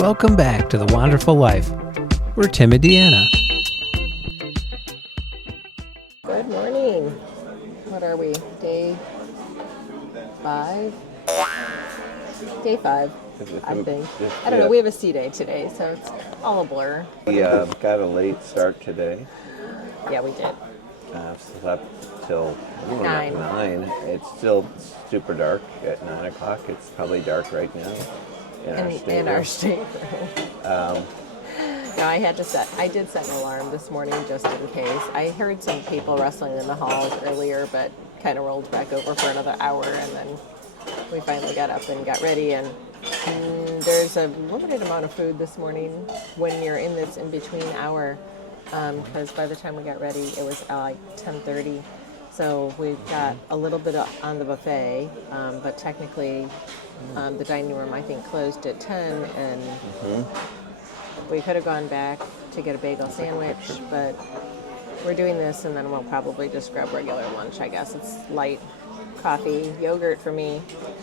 Welcome back to The Wonderful Life. We're Tim and Deanna. Good morning. What are we? Day 5? Day 5, I think. I don't know. We have a sea day today, so it's all a blur. We got a late start today. Yeah, we did. Slept till 9. 9. It's still super dark at 9 o'clock. It's probably dark right now in our stateroom. No, I did set an alarm this morning just in case. I heard some people rustling in the halls earlier, but kind of rolled back over for another hour, and then we finally got up and got ready. And there's a limited amount of food this morning when you're in this in-between hour, because by the time we got ready, it was like 10:30. So we've got a little bit on the buffet, but technically the dining room, I think, closed at 10, and we could have gone back to get a bagel sandwich, but we're doing this, and then we'll probably just grab regular lunch, I guess. It's light coffee, yogurt for me.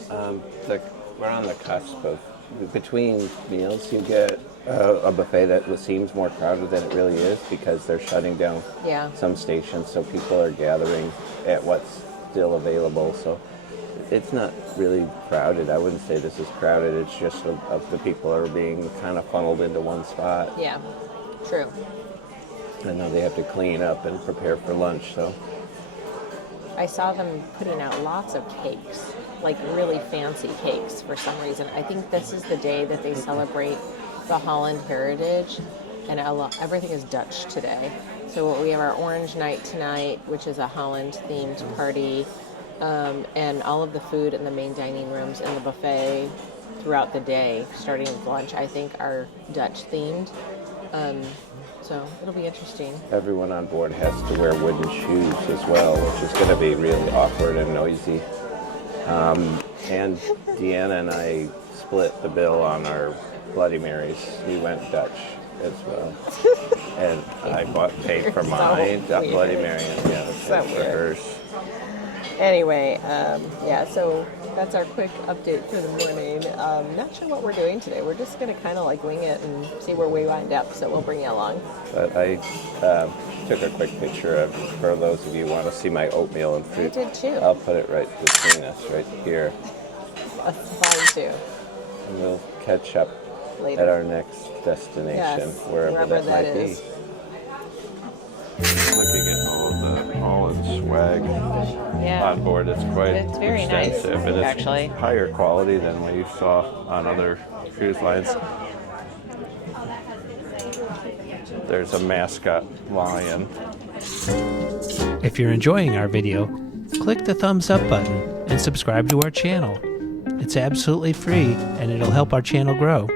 We're on the cusp of, between meals, you get a buffet that seems more crowded than it really is because they're shutting down some stations, so people are gathering at what's still available. So it's not really crowded. I wouldn't say this is crowded. It's just of the people are being kind of funneled into one spot. Yeah, true. And now they have to clean up and prepare for lunch. So I saw them putting out lots of cakes, like really fancy cakes for some reason. I think this is the day that they celebrate the Holland heritage, and everything is Dutch today. So we have our orange night tonight, which is a Holland-themed party, and all of the food in the main dining rooms and the buffet throughout the day, starting with lunch, I think are Dutch-themed. So it'll be interesting. everyone on board has to wear wooden shoes as well, which is going to be really awkward and noisy. And Deanna and I split the bill on our Bloody Marys. We went Dutch as well. And I paid for mine, Bloody Mary, and So for hers. Anyway, so that's our quick update for the morning. Not sure what we're doing today. We're just going to kind of like wing it and see where we wind up, so we'll bring you along. But I took a quick picture of, for those of you who want to see my oatmeal and fruit. I did too. I'll put it right between us, right here. That's fine too. And we'll catch up Later. at our next destination, wherever that might is. be. Looking at all of the Holland swag on board, it's very extensive, nice, and it's actually. higher quality than what you saw on other cruise lines. There's a mascot lion. If you're enjoying our video, click the thumbs up button and subscribe to our channel. It's absolutely free, and it'll help our channel grow.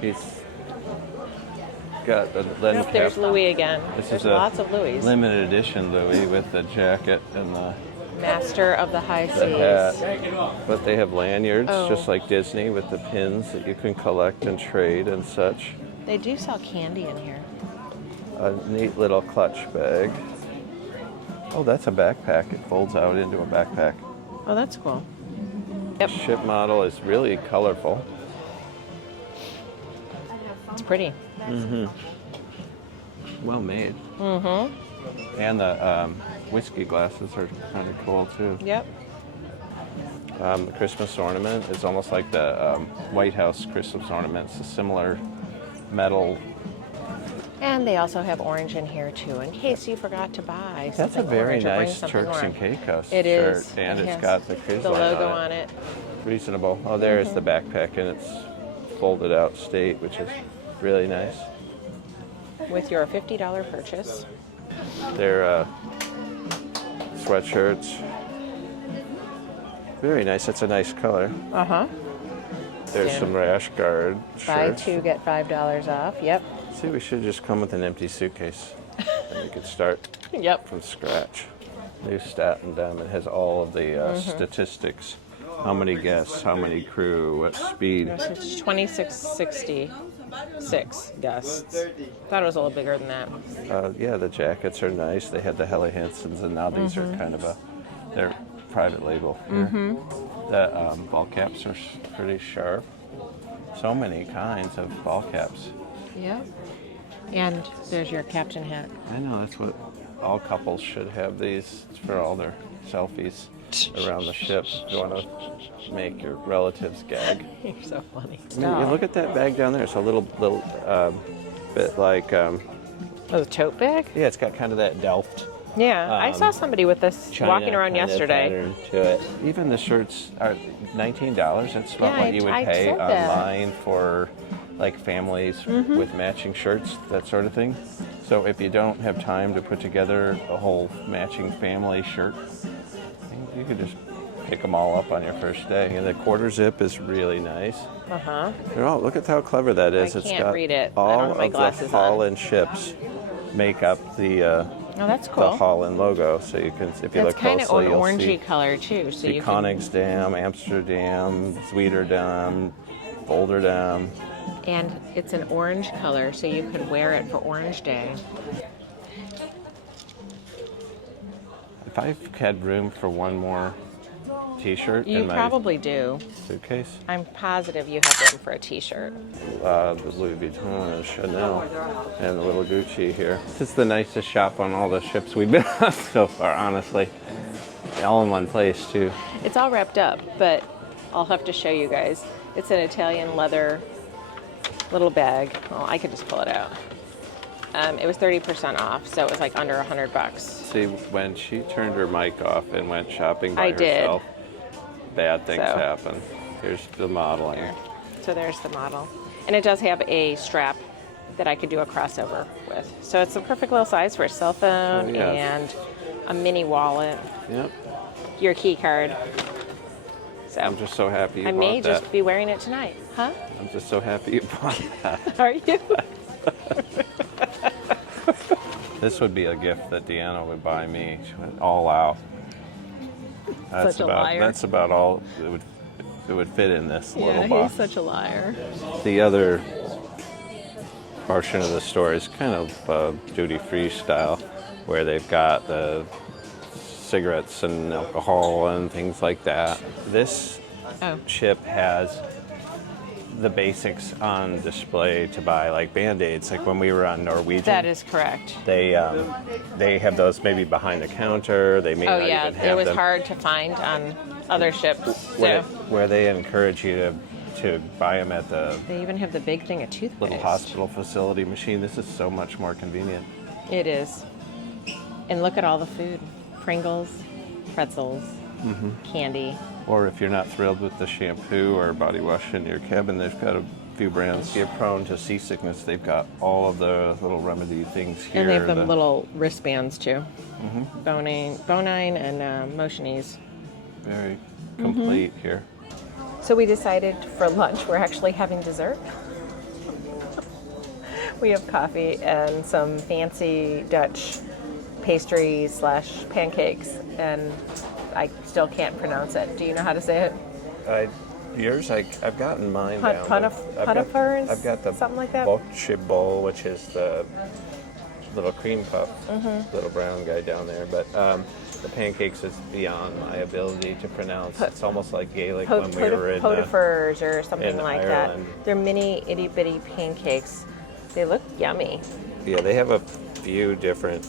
He's got the lens cap. There's Louis again. There's lots of Louis. Limited edition Louis with the jacket and the Master of the High Seas. hat. But they have lanyards, just like Disney, with the pins that you can collect and trade and such. They do sell candy in here. A neat little clutch bag. Oh, that's a backpack. It folds out into a backpack. Oh, that's cool. The ship model is really colorful. It's pretty. Well made. And the whiskey glasses are kind of cool too. Yep. The Christmas ornament is almost like the White House Christmas ornament. It's a similar metal. And they also have orange in here too, in case you forgot to buy. That's a very nice Turks and Caicos It shirt, is. and It it's has got the cruise the line logo on on it. Reasonable. Oh, there's the backpack in its folded out state, which is really nice. With your $50 purchase. They're sweatshirts. Very nice. That's a nice color. There's some rash guard shirts. Buy 2, get $5 off. Yep. See, we should just come with an empty suitcase, and we could start from scratch. Nieuw Statendam. It has all of the statistics. How many guests, how many crew, what speed. It's $26.60 6 guests. Thought it was a little bigger than that. Yeah, the jackets are nice. They had the Helly Hansons, and now these are kind of they're private label here. The ball caps are pretty sharp. So many kinds of ball caps. Yeah. And there's your captain hat. I know, that's what all couples should have, these for all their selfies around the ship. You want to make your relatives gag. You're so funny. You look at that bag down there. It's a little bit like... Oh, the tote bag? Yeah, it's got kind of that Delft. Yeah, I saw somebody with this China walking around kind of yesterday. pattern to it. Even the shirts are $19. That's about what you would I pay said that. online for like families with matching shirts, that sort of thing. So if you don't have time to put together a whole matching family shirt, you could just pick them all up on your first day. And the quarter zip is really nice. Look at how clever that is. I can't read it. I All don't have my of the glasses on. Holland ships make up the Oh, that's cool. the Holland logo. So you can, if you It's look kind of closely, an you'll orangey see color too. So you can, Koningsdam, Amsterdam, Zwieterdam, Bolderdam. and it's an orange color, so you could wear it for Orange Day. If I had room for one more T-shirt You in my probably do. suitcase, I'm positive you have room for a T-shirt. the Louis Vuitton and Chanel and the little Gucci here. This is the nicest shop on all the ships we've been on so far, honestly. All in one place, too. It's all wrapped up, but I'll have to show you guys. It's an Italian leather little bag. Well, I could just pull it out. It was 30% off, so it was like under $100. See, when she turned her mic off and went shopping by I did. herself, bad things So. happen. Here's the modeling. So there's the model. And it does have a strap that I could do a crossover with. So it's the perfect little size for a cell phone Oh, yeah. and a mini wallet, Yep. your key card. So I'm just so happy you I bought may that. just be wearing it tonight. Huh? I'm just so happy you bought that. Are you? This would be a gift that Deanna would buy me. She went all out. That's Such a about liar. that's about all it would fit in this little box. such a liar. The other portion of the store is kind of duty-free style, where they've got the cigarettes and alcohol and things like that. This ship has the basics on display to buy, like Band-Aids. Like when we were on Norwegian, That is correct. they have those maybe behind the counter. They may Oh not yeah, even have it was them. hard to find on other ships. Where they encourage you to buy them at the They even have the big thing of toothpaste. little hospital facility machine. This is so much more convenient. It is. And look at all the food. Pringles, pretzels, candy. Or if you're not thrilled with the shampoo or body wash in your cabin, they've got a few brands. If you're prone to seasickness, they've got all of the little remedy things here. And they have them little wristbands too. Bonine and Motion Ease. Very complete here. So we decided for lunch we're actually having dessert. We have coffee and some fancy Dutch pastries / pancakes, and I still can't pronounce it. Do you know how to say it? Yours, I've gotten mine down. Punnefers? I've got the something like that? bowl, which is the little cream puff, little brown guy down there. But the pancakes is beyond my ability to pronounce. It's almost like Gaelic when we were in Potifers or something in like Ireland. that. They're mini itty bitty pancakes. They look yummy. Yeah, they have a few different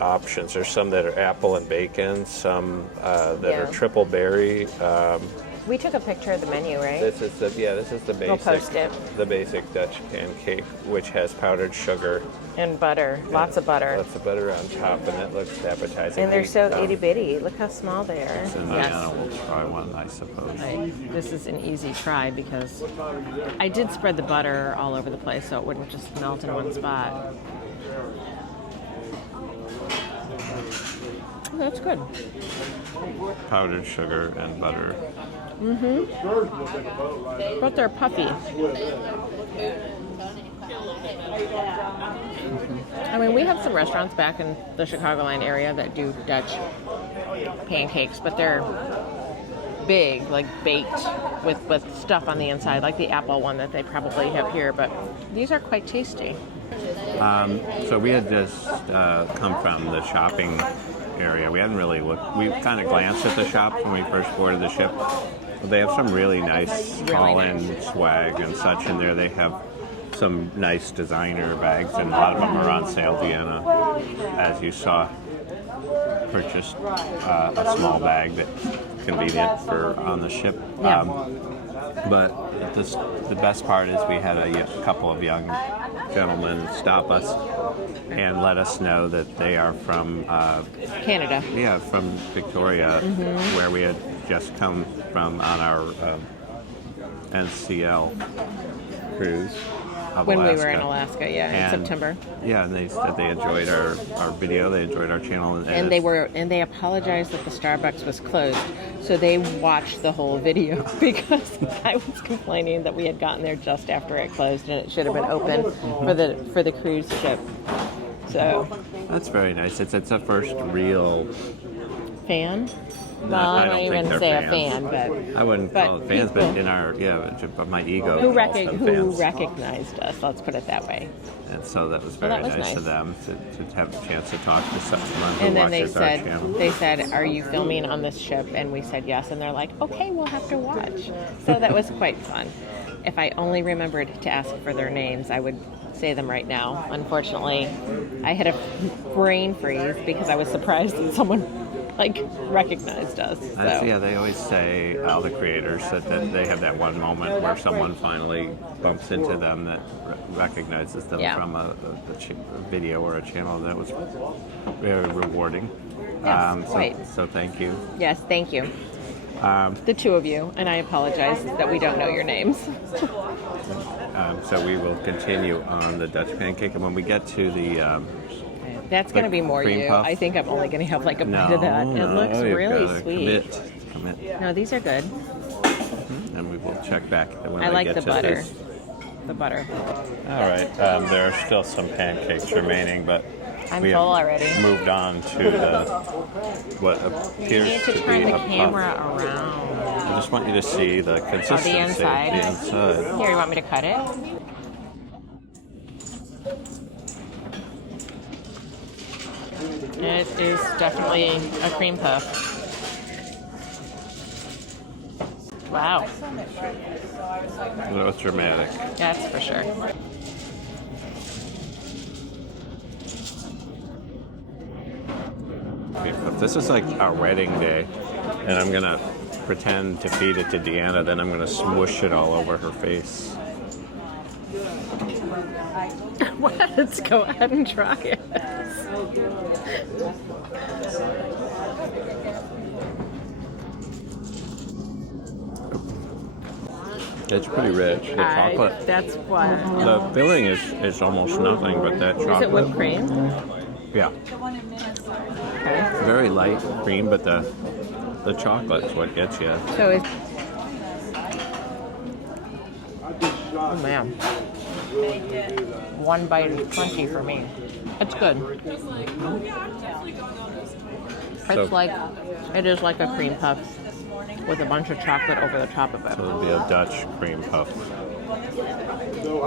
options. There's some that are apple and bacon, some that are triple berry. We took a picture of the menu, right? This is the basic. We'll post it. The basic Dutch pancake, which has powdered sugar. And butter. Lots of butter. Lots of butter on top, and it looks appetizing. And they're so itty bitty. Look how small they are. So Diana will try one, I suppose. This is an easy try because I did spread the butter all over the place so it wouldn't just melt in one spot. Oh, that's good. Powdered sugar and butter. But they're puffy. I mean, we have some restaurants back in the Chicagoland area that do Dutch pancakes, but they're big, like baked with stuff on the inside, like the apple one that they probably have here. But these are quite tasty. So we had just come from the shopping area. We hadn't really looked. We kind of glanced at the shops when we first boarded the ship. They have some really nice call-in swag and such in there. They have some nice designer bags, and a lot of them are on sale. Deanna, as you saw, purchased a small bag that's convenient for on the ship. Yeah. But the best part is we had a couple of young gentlemen stop us and let us know that they are from Canada. Yeah, from Victoria, where we had just come from on our NCL cruise of When Alaska. we were in Alaska, in September. Yeah, and they said they enjoyed our video, they enjoyed our channel, And they apologized that the Starbucks was closed, so they watched the whole video because I was complaining that we had gotten there just after it closed and it should have been open for the cruise ship. So that's very nice. It's a first real fan. No, Well, I don't don't think even they're say fans. a fan, but I wouldn't call it fans, but in our but my ego who calls them fans. recognized us? Let's put it that way. And so that was very that was nice nice. of them to have a chance to talk to someone who And then watches our channel. they said, "Are you filming on this ship?" And we said yes. And they're like, "Okay, we'll have to watch." So that was quite fun. If I only remembered to ask for their names, I would say them right now. Unfortunately, I had a brain freeze because I was surprised that someone recognized us. So. Yeah, they always say, all the creators, that they have that one moment where someone finally bumps into them that recognizes them from a video or a channel. That was very rewarding. Yes, so thank you. Yes, thank you. The two of you, and I apologize that we don't know your names. So we will continue on the Dutch pancake, and when we get to the that's going to be more you. puff. I think I'm only going to have a bite of that. It looks really sweet. Commit. No, these are good. And we will check back when I like get the to butter. this. The butter. All right, there are still some pancakes remaining, but I'm we full have already. moved on to what appears You need to to turn be the a camera puff. around. I just want you to see the consistency. The inside. The inside. Here, you want me to cut it? It is definitely a cream puff. Wow. That was dramatic. That's for sure. This is like our wedding day, and I'm gonna pretend to feed it to Deanna, then I'm gonna smoosh it all over her face. Well, let's go ahead and try it. It's pretty rich. The chocolate. That's what. The filling is almost nothing but that chocolate. Is it whipped cream? Yeah. Okay. Very light cream, but the chocolate's what gets you. So it's. Oh man. One bite is plenty for me. It's good. It is like a cream puff with a bunch of chocolate over the top of it. So it'll be a Dutch cream puff.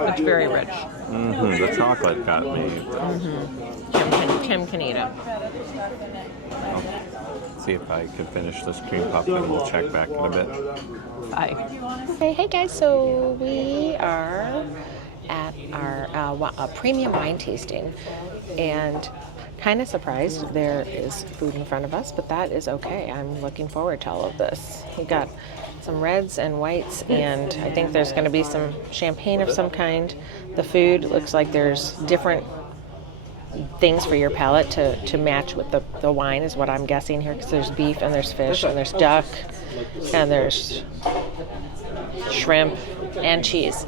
It's very rich. The chocolate got me. Tim can eat it. I'll see if I can finish this cream puff, and we'll check back in a bit. Bye. Hey guys, so we are at our premium wine tasting, and kind of surprised there is food in front of us, but that is okay. I'm looking forward to all of this. We've got some reds and whites, and I think there's going to be some champagne of some kind. The food looks like there's different things for your palate to match with the wine is what I'm guessing here, because there's beef and there's fish and there's duck and there's shrimp and cheese.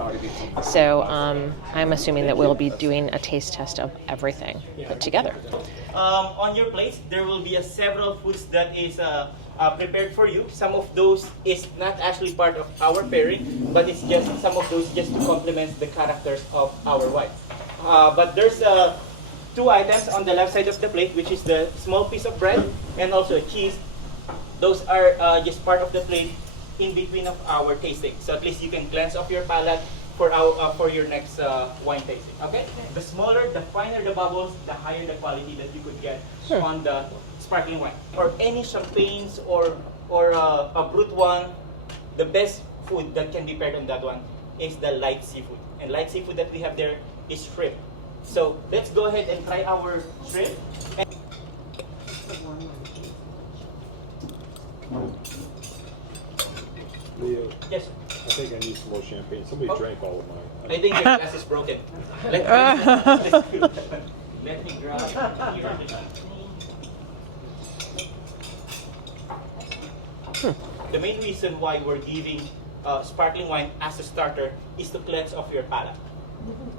So I'm assuming that we'll be doing a taste test of everything put together. On your plate, there will be several foods that is prepared for you. Some of those is not actually part of our pairing, but it's just some of those just to complement the characters of our wine. But there's two items on the left side of the plate, which is the small piece of bread and also cheese. Those are just part of the plate in between of our tasting. So at least you can cleanse off your palate for your next wine tasting. Okay? The smaller, the finer the bubbles, the higher the quality that you could get on the sparkling wine. Or any champagnes or a brut one, the best food that can be paired on that one is the light seafood. And light seafood that we have there is shrimp. So let's go ahead and try our shrimp. Leo, Yes. I think I need some more champagne. Somebody drank all of mine. I think your glass is broken. Let me grab here. The main reason why we're giving sparkling wine as a starter is to cleanse off your palate.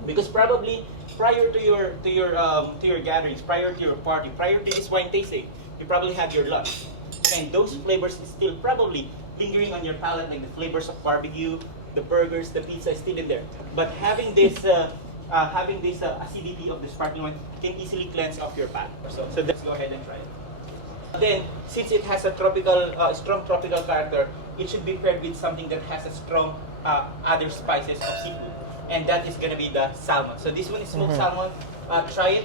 Because probably prior to your gatherings, prior to your party, prior to this wine tasting, you probably had your lunch, and those flavors is still probably lingering on your palate, like the flavors of barbecue, the burgers, the pizza is still in there. But having this acidity of the sparkling wine can easily cleanse off your palate. So let's go ahead and try it. Then, since it has a strong tropical character, it should be paired with something that has a strong other spices of seafood, and that is gonna be the salmon. So this one is smoked salmon. Try it.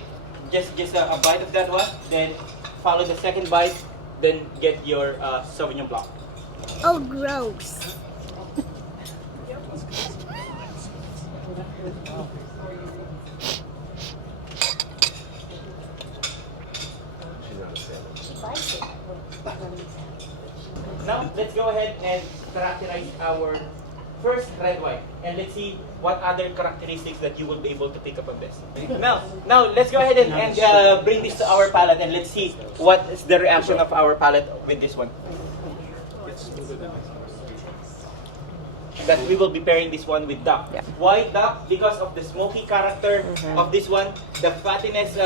Just a bite of that one, then follow the second bite, then get your Sauvignon Blanc. Oh, gross. Now, let's go ahead and characterize our first red wine, and let's see what other characteristics that you will be able to pick up on this. Now let's go ahead and bring this to our palate, and let's see what is the reaction of our palate with this one. That we will be pairing this one with duck. Yeah. Why duck? Because of the smoky character of this one. The fattiness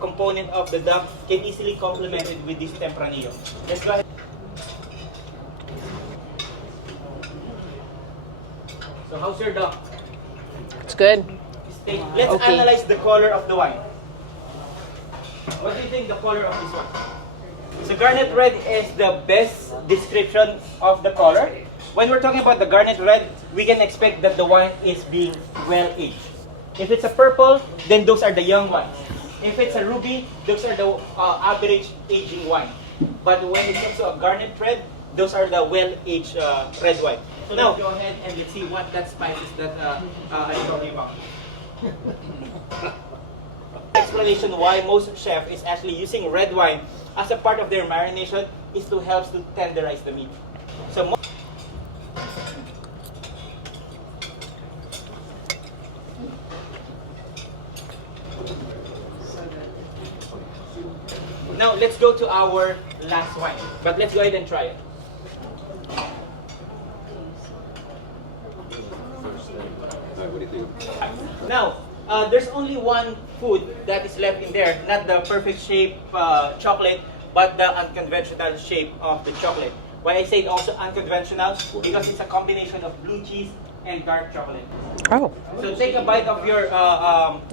component of the duck can easily complement it with this Tempranillo. Let's go ahead. So how's your duck? It's good. Let's Okay. analyze the color of the wine. What do you think the color of this one? So garnet red is the best description of the color. When we're talking about the garnet red, we can expect that the wine is being well aged. If it's a purple, then those are the young wines. If it's a ruby, those are the average aging wine. But when it comes to a garnet red, those are the well-aged red wine. So now, let's go ahead and let's see what that spices that I'm talking about. Explanation why most chef is actually using red wine as a part of their marination is to help to tenderize the meat. So now let's go to our last wine, but let's go ahead and try it. What do you think? Now, there's only one food that is left in there, not the perfect shape chocolate, but the unconventional shape of the chocolate. Why I say also unconventional? Because it's a combination of blue cheese and dark chocolate. Oh, So take a bite of your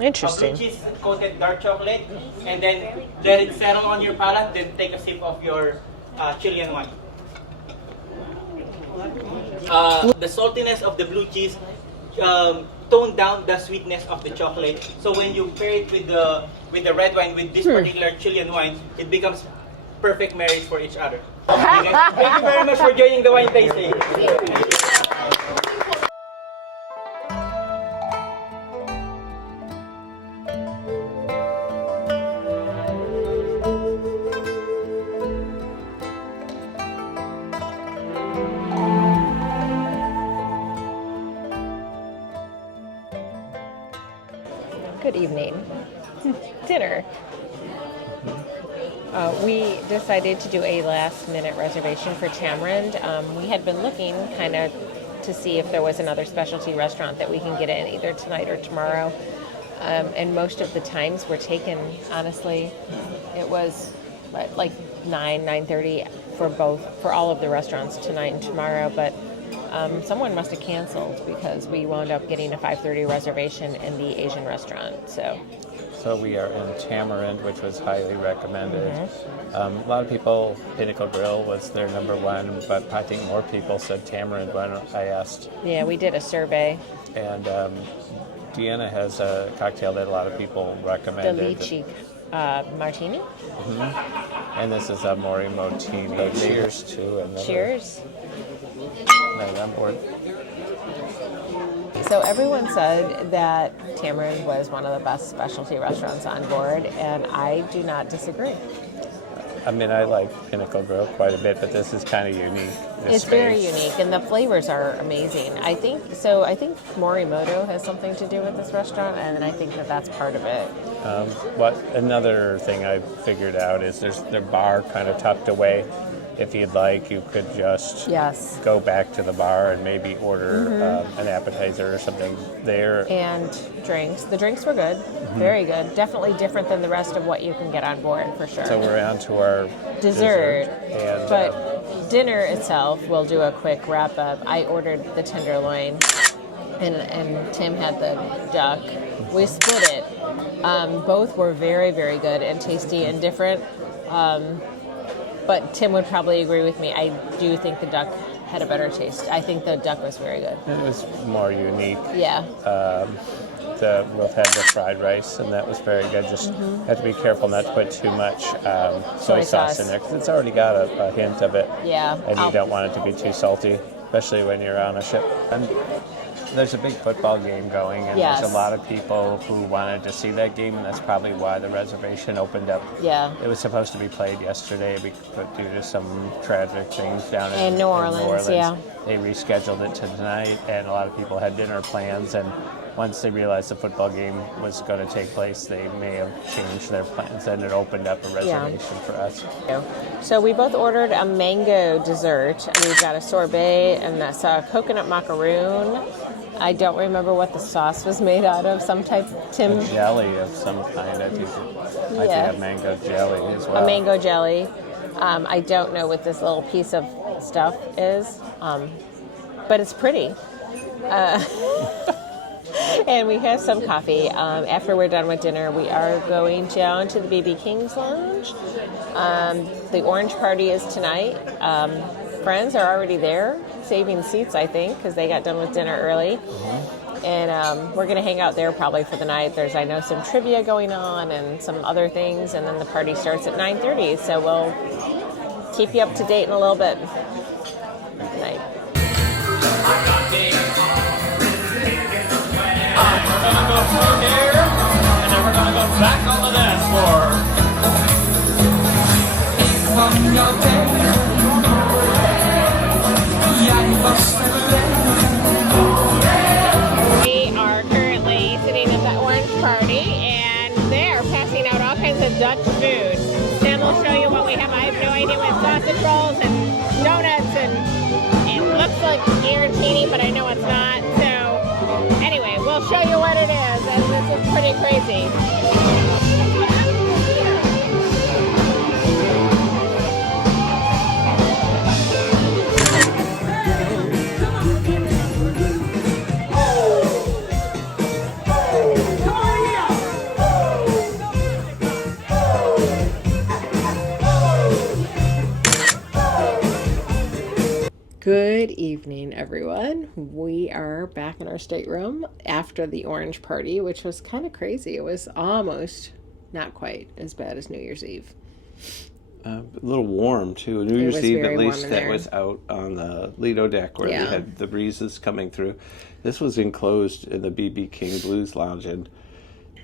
Interesting. blue cheese coated dark chocolate, and then let it settle on your palate. Then take a sip of your Chilean wine. The saltiness of the blue cheese tone down the sweetness of the chocolate. So when you pair it with the red wine with this particular Chilean wine, it becomes perfect marriage for each other. Okay? Thank you very much for joining the wine tasting. good evening. Dinner. We decided to do a last-minute reservation for Tamarind. We had been looking kind of to see if there was another specialty restaurant that we can get in either tonight or tomorrow. And most of the times were taken, honestly. It was like 9:30 for all of the restaurants tonight and tomorrow, but someone must have canceled because we wound up getting a 5:30 reservation in the Asian restaurant. So So we are in Tamarind, which was highly recommended. A lot of people, Pinnacle Grill was their number one, but I think more people said Tamarind when I asked. Yeah, we did a survey. And Deanna has a cocktail that a lot of people The recommended. lychee martini. And this is a Mori Motini. So cheers to another. Cheers. Right on board. So everyone said that Tamarind was one of the best specialty restaurants on board, and I do not disagree. I mean, I like Pinnacle Grill quite a bit, but this is kind of unique. It's very unique, and the flavors are amazing. I think Morimoto has something to do with this restaurant, and I think that that's part of it. Another thing I figured out is there's their bar kind of tucked away. If you'd like, you could just go back to the bar and maybe order an appetizer or something there. And drinks. The drinks were good. Very good. Definitely different than the rest of what you can get on board, for sure. So we're on to our dessert. And, but dinner itself, we'll do a quick wrap-up. I ordered the tenderloin, and Tim had the duck. We split it. Both were very, very good and tasty and different. But Tim would probably agree with me. I do think the duck had a better taste. I think the duck was very good. It was more unique. Yeah. We've had the fried rice, and that was very good. Just have to be careful not to put too much soy sauce in there, because it's already got a hint of it. Yeah. And you don't want it to be too salty, especially when you're on a ship. And there's a big football game going, and there's a lot of people who wanted to see that game, and that's probably why the reservation opened up. Yeah. It was supposed to be played yesterday, but due to some tragic things down in New Orleans, yeah. They rescheduled it to tonight, and a lot of people had dinner plans, and once they realized the football game was going to take place, they may have changed their plans, and it opened up a reservation for us. So we both ordered a mango dessert. We've got a sorbet and that's a coconut macaroon. I don't remember what the sauce was made out of. Some type, Tim. A jelly of some kind. I think a mango jelly as well. A mango jelly. I don't know what this little piece of stuff is, but it's pretty. And we have some coffee. After we're done with dinner, we are going down to the BB King's Lounge. The Orange Party is tonight. Friends are already there, saving seats, I think, because they got done with dinner early. And we're going to hang out there probably for the night. There's, I know, some trivia going on and some other things, and then the party starts at 9:30. So we'll keep you up to date in a little bit. Good night. We're gonna go through here, and then we're gonna go back on the dance floor. We are currently sitting at the Orange Party, and they're passing out all kinds of Dutch food. Sam will show you what we have. I have no idea what sausage rolls and donuts, and it looks like arancini, but I know it's not. So anyway, we'll show you what it is, and this is pretty crazy. Good evening, everyone. We are back in our stateroom after the Orange Party, which was kind of crazy. It was almost, not quite, as bad as New Year's Eve. A little warm, too. New Year's Eve, at least, that was out on the Lido deck where we had the breezes coming through. This was enclosed in the BB King Blues Lounge, and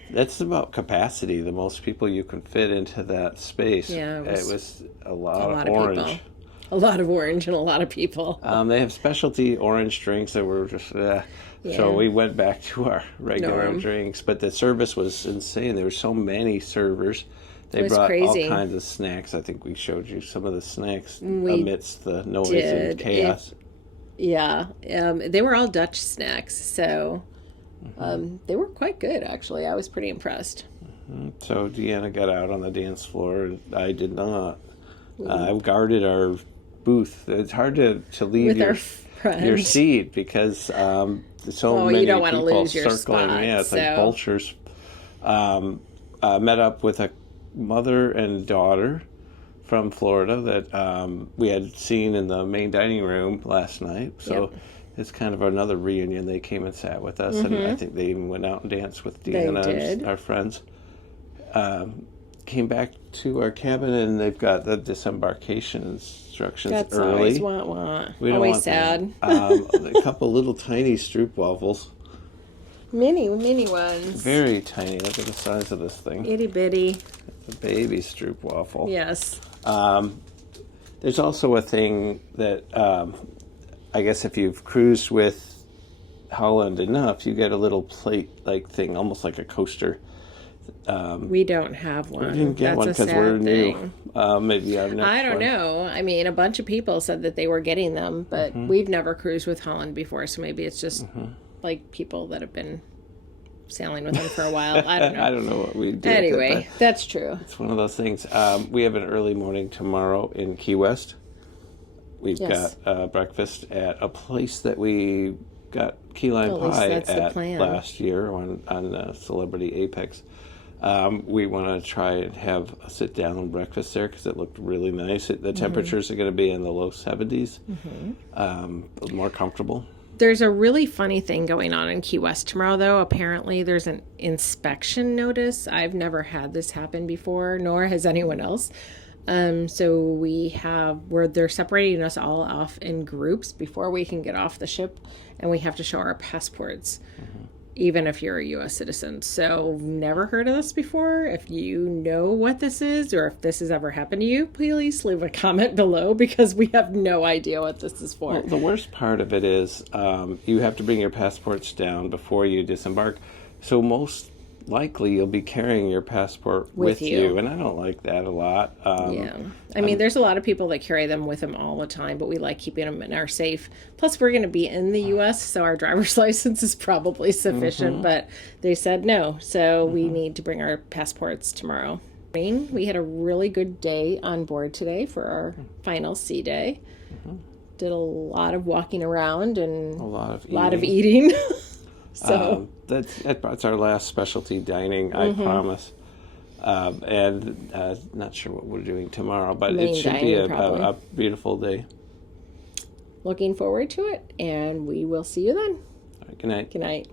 that's about capacity, the most people you can fit into that space. Yeah, it was a lot of orange. People. A lot of orange and a lot of people. They have specialty orange drinks that were just, So we went back to our regular drinks. But the service was insane. There were so many servers. They brought all kinds of snacks. I think we showed you some of the snacks amidst the noise and chaos. They were all Dutch snacks. So they were quite good, actually. I was pretty impressed. So Deanna got out on the dance floor, and I did not. I guarded our booth. It's hard to leave your seat because so many you don't want to people lose your circling. spot, It's like vultures. met up with a mother and daughter from Florida that we had seen in the main dining room last night. So it's kind of another reunion. They came and sat with us, and I think they even went out and danced with Deanna and our friends. Came back to our cabin, and they've got the disembarkation instructions That's early. always want. We don't Always want sad. a couple little tiny stroopwafels. Mini ones. Very tiny. Look at the size of this thing. Itty bitty. The baby stroopwafel. Yes. There's also a thing that I guess if you've cruised with Holland enough, you get a little plate-like thing, almost like a coaster. We don't have one. We didn't get one because we're new. Maybe our next I don't know. I mean, a bunch of people said that they were getting them, but we've never cruised with Holland before, so maybe it's just like people that have been sailing with them for a while. I don't know. I don't know what we do. Anyway, that's true. It's one of those things. We have an early morning tomorrow in Key West. We've got breakfast at a place that we got key lime pie at last year on Celebrity Apex. We want to try and have a sit-down breakfast there because it looked really nice. The temperatures are going to be in the low 70s, more comfortable. There's a really funny thing going on in Key West tomorrow, though. Apparently, there's an inspection notice. I've never had this happen before, nor has anyone else. So they're separating us all off in groups before we can get off the ship, and we have to show our passports, even if you're a U.S. citizen. So, never heard of this before. If you know what this is, or if this has ever happened to you, please leave a comment below, because we have no idea what this is for. Well, the worst part of it is you have to bring your passports down before you disembark. So most likely you'll be carrying your passport with you, and I don't like that a lot. I mean, there's a lot of people that carry them with them all the time, but we like keeping them in our safe. Plus, we're going to be in the U.S., so our driver's license is probably sufficient, but they said no, so we need to bring our passports tomorrow. We had a really good day on board today for our final sea day. Did a lot of walking around and a lot of eating. So that's our last specialty dining, I promise. And not sure what we're doing tomorrow, but it should be a beautiful day. Looking forward to it, and we will see you then. All right, good night. Good night.